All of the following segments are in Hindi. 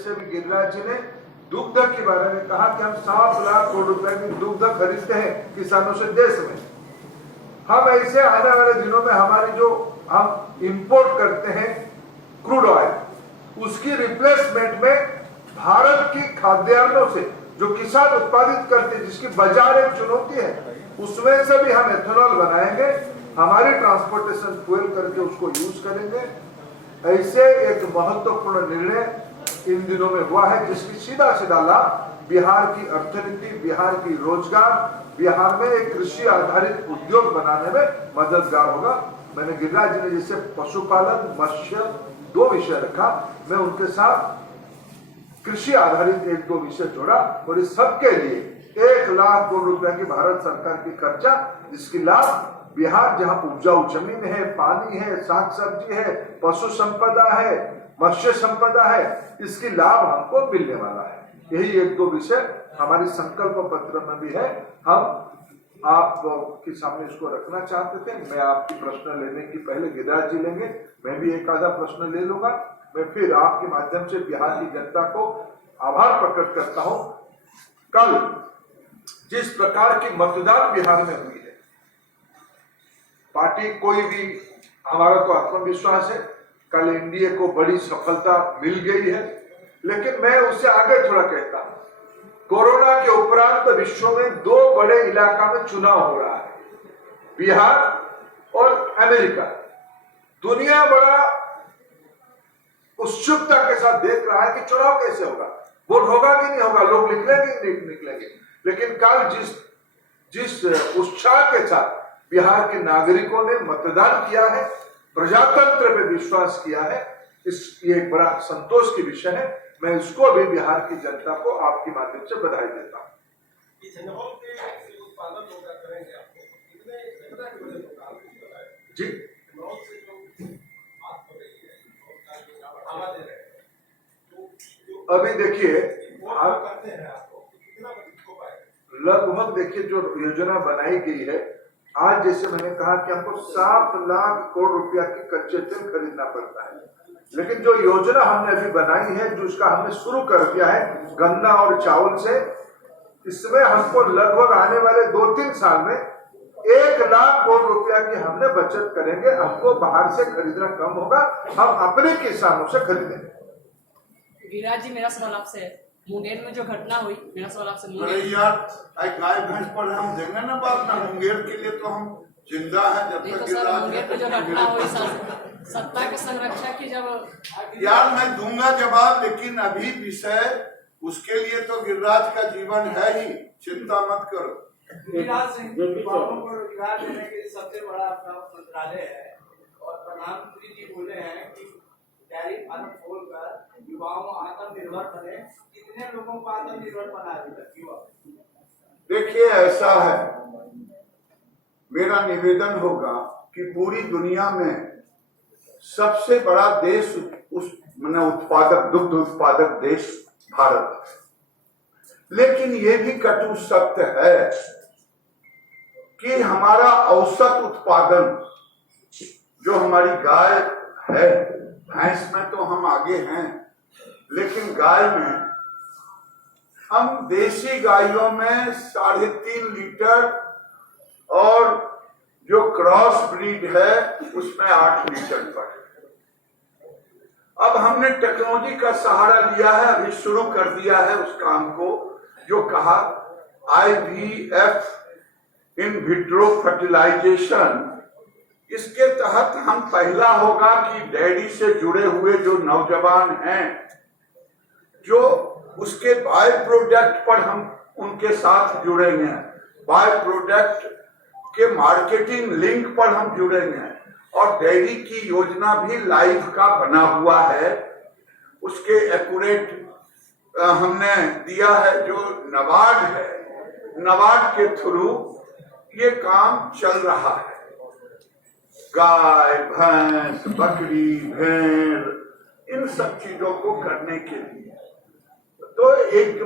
जैसे भी गिरिराज जी ने दुग्ध के बारे में कहा कि हम 7 लाख करोड़ रुपए की दुग्ध खरीदते हैं किसानों से देश में। हम ऐसे आने वाले दिनों में हमारी जो हम इंपोर्ट करते हैं क्रूड ऑयल, उसकी रिप्लेसमेंट में भारत की खाद्यान्नों से जो किसान उत्पादित करते हैं, जिसकी बाजार एक चुनौती है, उसमें से भी हम एथेनॉल बनाएंगे, हमारी ट्रांसपोर्टेशन फ्यूल करके उसको यूज करेंगे। ऐसे एक महत्वपूर्ण निर्णय इन दिनों में हुआ है जिसकी सीधा सीधा लाभ बिहार की अर्थनीति, बिहार की रोजगार, बिहार में एक कृषि आधारित उद्योग बनाने में मददगार होगा। मैंने गिरिराज जी ने जैसे पशुपालन, मत्स्य 2 विषय रखा, मैं उनके साथ कृषि आधारित 1-2 विषय जोड़ा और इस सबके लिए 1 लाख करोड़ रुपए की भारत सरकार की खर्चा, जिसकी लाभ बिहार जहां उपजाऊ जमीन है, पानी है, साग सब्जी है, पशु संपदा है, मत्स्य संपदा है, इसकी लाभ हमको मिलने वाला है। यही 1-2 विषय हमारे संकल्प पत्र में भी है। हम आपके सामने इसको रखना चाहते थे। मैं आपकी प्रश्न लेने की पहले गिरिराज जी लेंगे, मैं भी एक आधा प्रश्न ले लूंगा। मैं फिर आपके माध्यम से बिहार की जनता को आभार प्रकट करता हूं। कल जिस प्रकार की मतदान बिहार में हुई है, पार्टी कोई भी, हमारा तो आत्मविश्वास है कल एनडीए को बड़ी सफलता मिल गई है, लेकिन मैं उससे आगे थोड़ा कहता हूं, कोरोना के उपरांत विश्व में 2 बड़े इलाका में चुनाव हो रहा है, बिहार और अमेरिका। दुनिया बड़ा उत्सुकता के साथ देख रहा है कि चुनाव कैसे होगा, वोट होगा कि नहीं होगा, लोग निकलेंगे कि नहीं निकलेंगे। लेकिन कल जिस उत्साह के साथ बिहार के नागरिकों ने मतदान किया है, प्रजातंत्र पे विश्वास किया है, ये एक बड़ा संतोष की विषय है। मैं इसको भी बिहार की जनता को आपके माध्यम से बधाई देता हूँ। जी, अभी देखिए लगभग देखिए जो योजना बनाई गई है, आज जैसे मैंने कहा कि हमको 7 लाख करोड़ रुपया की कच्चे तेल खरीदना पड़ता है, लेकिन जो योजना हमने अभी बनाई है, जो उसका हमने शुरू कर दिया है गन्ना और चावल से, इसमें हमको लगभग आने वाले 2-3 साल में 1 लाख करोड़ रुपया की हमने बचत करेंगे। हमको बाहर से खरीदना कम होगा, हम अपने किसानों से खरीदेंगे। गिरिराज जी, मेरा सवाल आपसे है, मुंगेर में जो घटना हुई, मेरा सवाल आपसे, अरे यार गाय भैंस पर हम देंगे ना बात ना, मुंगेर के लिए तो हम जिंदा है जब तक गिरिराज। मुंगेर में जो घटना हुई, सत्ता के संरक्षक की जब, यार मैं दूंगा जवाब, लेकिन अभी विषय उसके लिए तो गिरिराज का जीवन है ही, चिंता मत करो। गिरिराज सिंह, युवाओं को रोजगार देने के सबसे बड़ा आपका मंत्रालय है और प्रधानमंत्री जी बोले हैं कि डेयरी फार्म खोलकर युवाओं आत्मनिर्भर बने। कितने लोगों को आत्मनिर्भर बना अभी तक युवा? देखिए ऐसा है, मेरा निवेदन होगा कि पूरी दुनिया में सबसे बड़ा देश उत्पादक, दुग्ध उत्पादक देश भारत, लेकिन ये भी कटु सत्य है कि हमारा औसत उत्पादन जो हमारी गाय है, भैंस में तो हम आगे हैं, लेकिन गाय में हम देसी गायों में 3.5 लीटर और जो क्रॉस ब्रीड है उसमें 8 लीटर पर। अब हमने टेक्नोलॉजी का सहारा लिया है, अभी शुरू कर दिया है उस काम को, जो कहा IVF, इन विट्रो फर्टिलाइजेशन। इसके तहत हम पहला होगा कि डेयरी से जुड़े हुए जो नौजवान हैं, जो उसके बाय प्रोडक्ट पर हम उनके साथ जुड़ेंगे, बाय प्रोडक्ट के मार्केटिंग लिंक पर हम जुड़ेंगे, और डेयरी की योजना भी लाइव का बना हुआ है, उसके एक्यूरेट हमने दिया है। जो नबार्ड है, नबार्ड के थ्रू ये काम चल रहा है। गाय, भैंस, बकरी, भेड़, इन सब चीजों को करने के लिए तो एक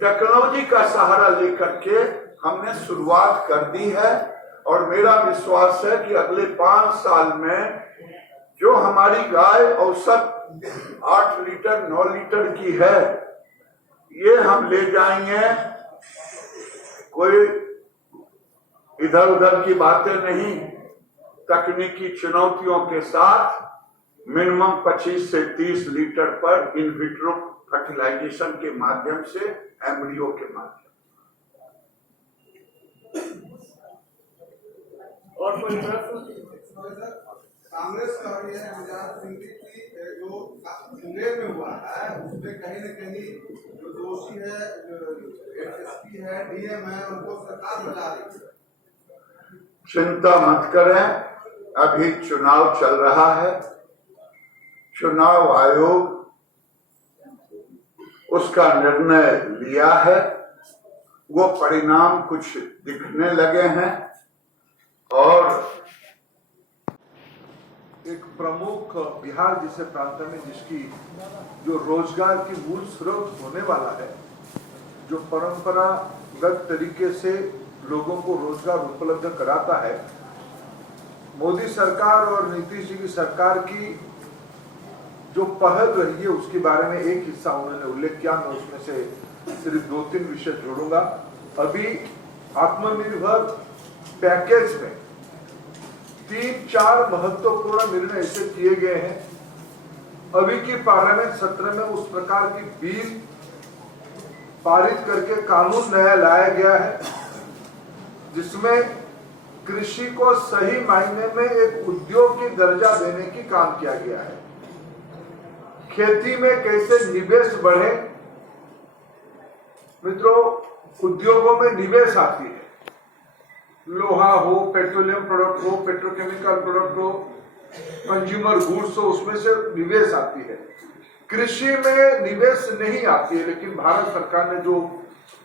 टेक्नोलॉजी का सहारा लेकर के हमने शुरुआत कर दी है, और मेरा विश्वास है कि अगले 5 साल में जो हमारी गाय औसत 8 लीटर 9 लीटर की है, ये हम ले जाएंगे। कोई इधर उधर की बातें नहीं, तकनीकी चुनौतियों के साथ मिनिमम 25 से 30 लीटर पर इन विट्रो फर्टिलाइजेशन के माध्यम से, एम्ब्रियो के माध्यम। और कोई प्रश्न? कांग्रेस का ये आजाद सिंह की जो मुंगेर में हुआ है, उसमें कहीं न कहीं जो दोषी है, एसपी है, डीएम है, उनको सरकार बचा रही है। चिंता मत करें, अभी चुनाव चल रहा है, चुनाव आयोग उसका निर्णय लिया है, वो परिणाम कुछ दिखने लगे हैं। और एक प्रमुख बिहार जैसे प्रांत में जिसकी जो रोजगार की मूल स्रोत होने वाला है, जो परंपरागत तरीके से लोगों को रोजगार उपलब्ध कराता है, मोदी सरकार और नीतीश जी की सरकार की जो पहल रही है उसके बारे में एक हिस्सा उन्होंने उल्लेख किया। मैं उसमें से सिर्फ 2-3 विषय जोड़ूंगा। अभी आत्मनिर्भर पैकेज में 3-4 महत्वपूर्ण निर्णय ऐसे किए गए हैं। अभी की पार्लियामेंट सत्र में उस प्रकार की बिल पारित करके कानून नया लाया गया है, जिसमें कृषि को सही मायने में एक उद्योग की दर्जा देने की काम किया गया है। खेती में कैसे निवेश बढ़े, मित्रों, उद्योगों में निवेश आती है, लोहा हो, पेट्रोलियम प्रोडक्ट हो, पेट्रोकेमिकल प्रोडक्ट हो, कंज्यूमर गुड्स हो, उसमें से निवेश आती है। कृषि में निवेश नहीं आती है, लेकिन भारत सरकार ने जो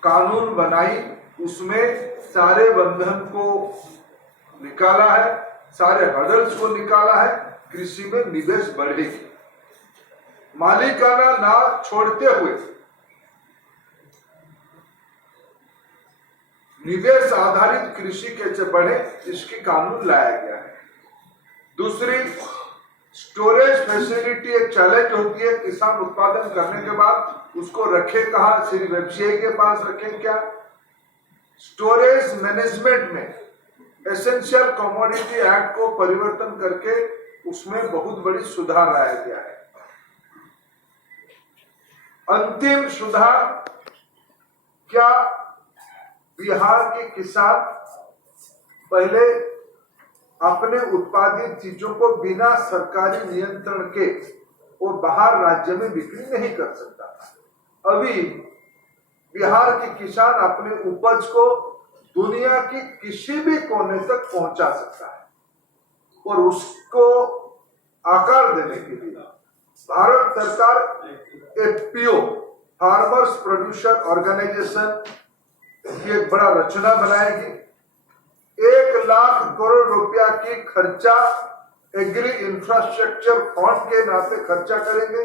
कानून बनाई उसमें सारे बंधन को निकाला है, सारे हर्डल्स को निकाला है, कृषि में निवेश बढ़ेगी। मालिकाना ना छोड़ते हुए निवेश आधारित कृषि कैसे बढ़े, इसकी कानून लाया गया है। दूसरी, स्टोरेज फैसिलिटी एक चैलेंज होती है। किसान उत्पादन करने के बाद उसको रखे कहां, सिर्फ एफसीआई के पास रखें क्या? स्टोरेज मैनेजमेंट में एसेंशियल कमोडिटी एक्ट को परिवर्तन करके उसमें बहुत बड़ी सुधार लाया गया है। अंतिम सुधार क्या, बिहार के किसान पहले अपने उत्पादित चीजों को बिना सरकारी नियंत्रण के वो बाहर राज्य में बिक्री नहीं कर सकता था। अभी बिहार के किसान अपने उपज को दुनिया की किसी भी कोने तक पहुंचा सकता है, और उसको आकार देने के लिए भारत सरकार एफपीओ, फार्मर्स प्रोड्यूसर ऑर्गेनाइजेशन की एक बड़ा रचना बनाएगी। 1 लाख करोड़ रुपया की खर्चा एग्री इंफ्रास्ट्रक्चर फंड के नाते खर्चा करेंगे,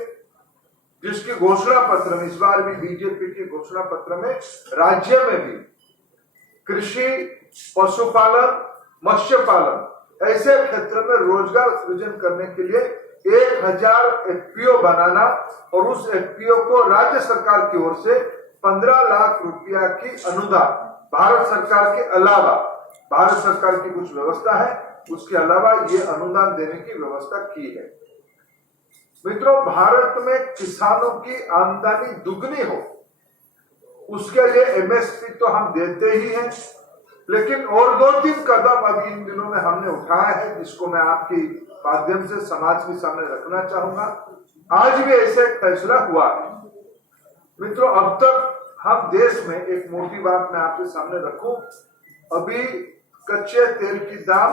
जिसकी घोषणा पत्र में, इस बार भी बीजेपी की घोषणा पत्र में राज्य में भी कृषि, पशुपालन, मत्स्य पालन ऐसे क्षेत्र में रोजगार सृजन करने के लिए 1000 एफपीओ बनाना, और उस एफपीओ को राज्य सरकार की ओर से 15 लाख रुपया की अनुदान, भारत सरकार के अलावा, भारत सरकार की कुछ व्यवस्था है, उसके अलावा ये अनुदान देने की व्यवस्था की है। मित्रों, भारत में किसानों की आमदनी दुगनी हो, उसके लिए एमएसपी तो हम देते ही हैं, लेकिन और 2-3 कदम अभी इन दिनों में हमने उठाया है, जिसको मैं आपके माध्यम से समाज के सामने रखना चाहूंगा। आज भी ऐसे फैसला हुआ है। मित्रों, अब तक हम देश में, एक मोटी बात मैं आपके सामने रखूं, अभी कच्चे तेल की दाम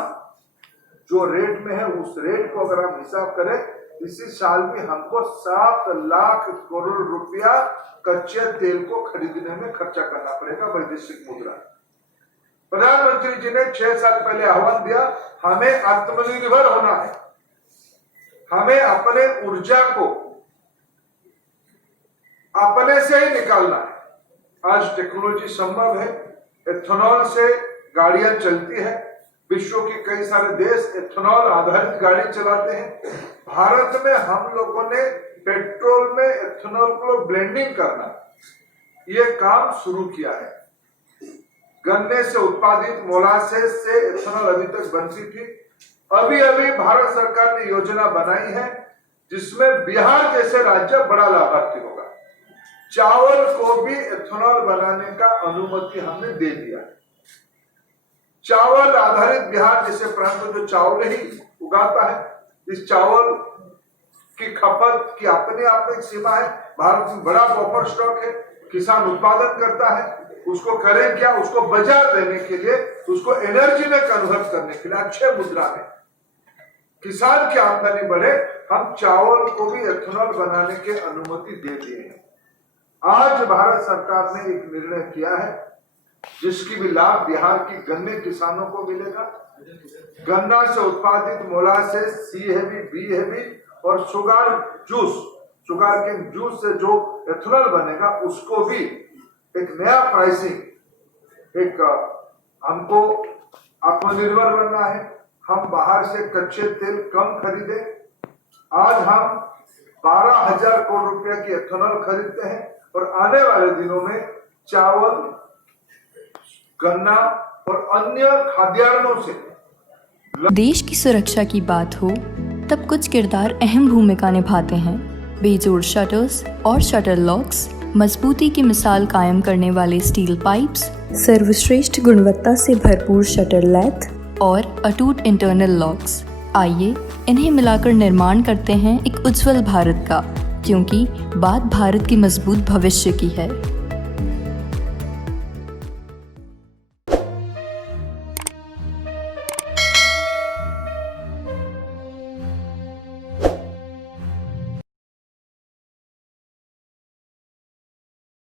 जो रेट में है, उस रेट को अगर हम हिसाब करें, इसी साल में हमको 7 लाख करोड़ रुपया कच्चे तेल को खरीदने में खर्चा करना पड़ेगा, वैदेशिक मुद्रा। प्रधानमंत्री जी ने 6 साल पहले आह्वान दिया, हमें आत्मनिर्भर होना है, हमें अपने ऊर्जा को अपने से ही निकालना है। आज टेक्नोलॉजी संभव है, एथेनॉल से गाड़ियां चलती है, विश्व के कई सारे देश एथेनॉल आधारित गाड़ी चलाते हैं। भारत में हम लोगों ने पेट्रोल में एथेनॉल को ब्लेंडिंग करना, ये काम शुरू किया है। गन्ने से उत्पादित मोलासेस से एथेनॉल अभी तक बनती थी। अभी अभी भारत सरकार ने योजना बनाई है जिसमें बिहार जैसे राज्य बड़ा लाभार्थी होगा। चावल को भी एथेनॉल बनाने का अनुमति हमने दे दिया है। चावल आधारित बिहार जैसे प्रांत जो चावल ही उगाता है, इस चावल की खपत की अपने आप में एक सीमा है। भारत में बड़ा बफर स्टॉक है, किसान उत्पादन करता है, उसको करें क्या, उसको बाजार देने के लिए, उसको एनर्जी में कन्वर्ट करने के लिए अच्छे मुद्रा में किसान की आमदनी बढ़े, हम चावल को भी एथेनॉल बनाने की अनुमति दे दिए हैं। आज भारत सरकार ने एक निर्णय किया है जिसकी भी लाभ बिहार की गन्ने किसानों को मिलेगा। गन्ना से उत्पादित मोलासेस, सी हेवी, बी हेवी और शुगर केन जूस से जो एथेनॉल बनेगा उसको भी एक नया प्राइसिंग, एक हमको आत्मनिर्भर बनना है। हम बाहर से कच्चे तेल कम खरीदे। आज हम 12,000 करोड़ रुपए की एथेनॉल खरीदते हैं और आने वाले दिनों में चावल, गन्ना और अन्य खाद्यान्नों से। देश की सुरक्षा की बात हो तब कुछ किरदार अहम भूमिका निभाते हैं। बेजोड़ शटर्स और शटर लॉक्स, मजबूती की मिसाल कायम करने वाले स्टील पाइप्स, सर्वश्रेष्ठ गुणवत्ता से भरपूर शटर लैथ और अटूट इंटरनल लॉक्स। आइए इन्हें मिलाकर निर्माण करते हैं एक उज्जवल भारत का, क्योंकि बात भारत की मजबूत भविष्य की है।